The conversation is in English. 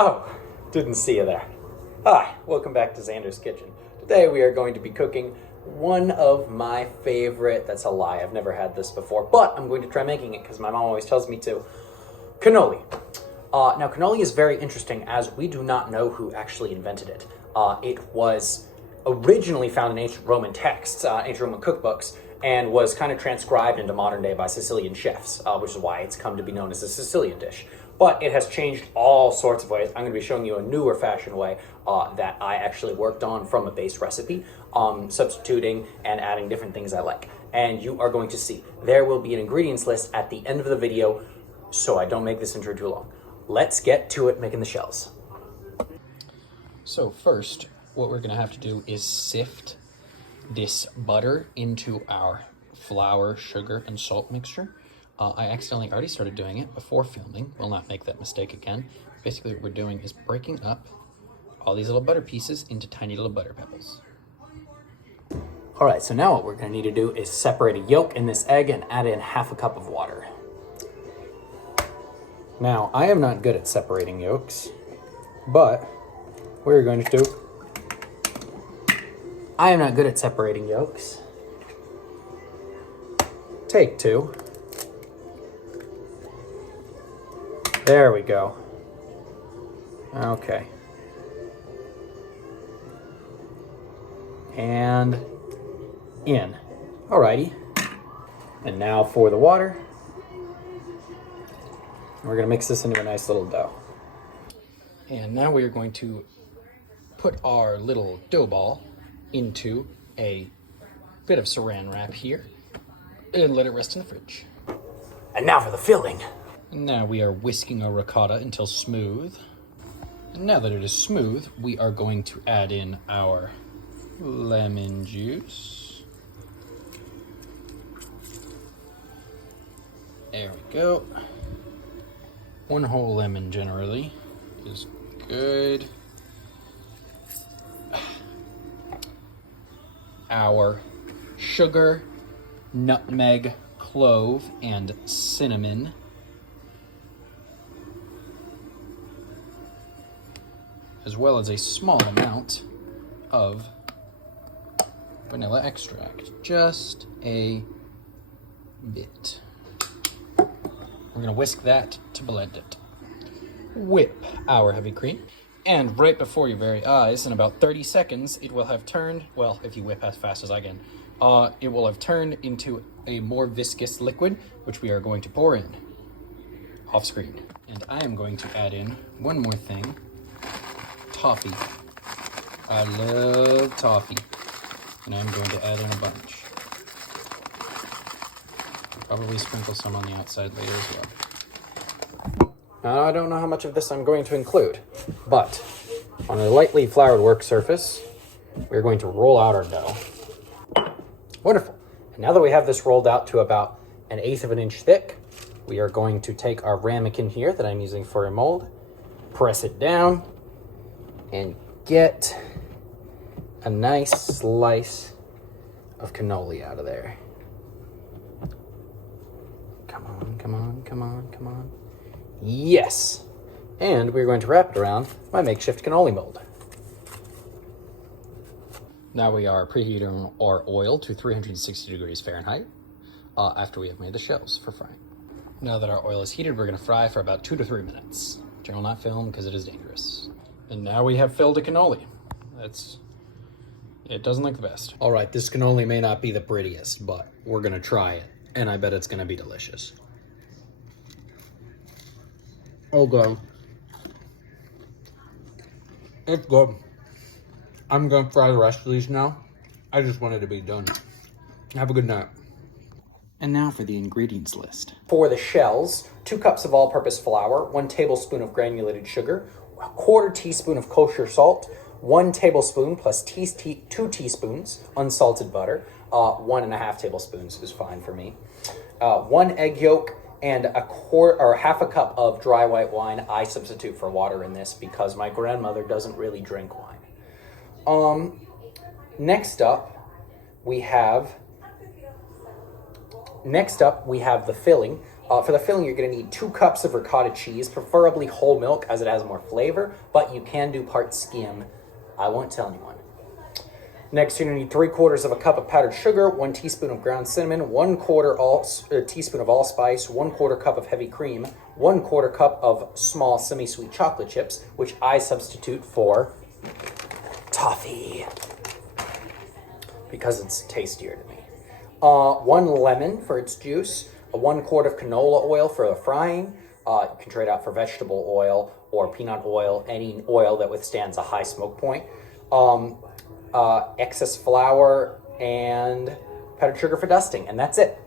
Oh, didn't see you there. Hi, welcome back to Xander's Kitchen. Today we are going to be cooking one of my favorite, that's a lie, I've never had this before, but I'm going to try making it because my mom always tells me to, cannoli. Now, cannoli is very interesting as we do not know who actually invented it. It was originally found in ancient Roman texts, ancient Roman cookbooks, and was kind of transcribed into modern day by Sicilian chefs, which is why it's come to be known as a Sicilian dish. But it has changed all sorts of ways. I'm going to be showing you a newer fashion way that I actually worked on from a base recipe, substituting and adding different things I like. And you are going to see. There will be an ingredients list at the end of the video, so I don't make this intro too long. Let's get to it making the shells. So first, what we're going to have to do is sift this butter into our flour, sugar, and salt mixture. I accidentally already started doing it before filming. We'll not make that mistake again. Basically what we're doing is breaking up all these little butter pieces into tiny little butter pebbles. All right, so now what we're gonna need to do is separate a yolk in this egg and add in half a cup of water. Now, I am not good at separating yolks, but we're going to do, I am not good at separating yolks. Take two. There we go. Okay. And in. Alrighty. And now for the water. We're gonna mix this into a nice little dough. And now we are going to put our little dough ball into a bit of saran wrap here and let it rest in the fridge. And now for the filling. Now we are whisking our ricotta until smooth. And now that it is smooth, we are going to add in our lemon juice. There we go. One whole lemon generally is good. Our sugar, nutmeg, clove, and cinnamon. As well as a small amount of vanilla extract, just a bit. We're gonna whisk that to blend it. Whip our heavy cream, and right before your very eyes, in about 30 seconds, it will have turned, well, if you whip as fast as I can, it will have turned into a more viscous liquid, which we are going to pour in off screen. And I am going to add in one more thing. Toffee. I love toffee. And I'm going to add in a bunch. Probably sprinkle some on the outside later as well. Now, I don't know how much of this I'm going to include, but on a lightly floured work surface, we're going to roll out our dough. Wonderful. And now that we have this rolled out to about 1/8 of an inch thick, we are going to take our ramekin here that I'm using for a mold, press it down, and get a nice slice of cannoli out of there. Come on, come on, come on, come on. Yes! And we're going to wrap it around my makeshift cannoli mold. Now we are preheating our oil to 360 degrees Fahrenheit after we have made the shells for frying. Now that our oil is heated, we're going to fry for about 2 to 3 minutes. Which I will not film because it is dangerous. And now we have filled a cannoli. It doesn't look the best. All right, this cannoli may not be the prettiest, but we're gonna try it. And I bet it's gonna be delicious. Okay. It's good. I'm gonna fry the rest of these now. I just wanted to be done. Have a good night. And now for the ingredients list. For the shells, 2 cups of all-purpose flour, 1 tablespoon of granulated sugar, 1/4 teaspoon of kosher salt, 1 tablespoon plus 2 teaspoons unsalted butter, 1.5 tablespoons is fine for me, 1 egg yolk, and half a cup of dry white wine. I substitute for water in this because my grandmother doesn't really drink wine. Next up, we have the filling. For the filling, you're going to need 2 cups of ricotta cheese, preferably whole milk as it has more flavor, but you can do part skim. I won't tell anyone. Next, you're going to need 3/4 of a cup of powdered sugar, 1 teaspoon of ground cinnamon, 1/4 teaspoon of allspice, 1/4 cup of heavy cream, 1/4 cup of small semi-sweet chocolate chips, which I substitute for toffee because it's tastier to me. 1 lemon for its juice, 1 quart of canola oil for the frying. You can trade out for vegetable oil or peanut oil, any oil that withstands a high smoke point. Excess flour, and powdered sugar for dusting, and that's it.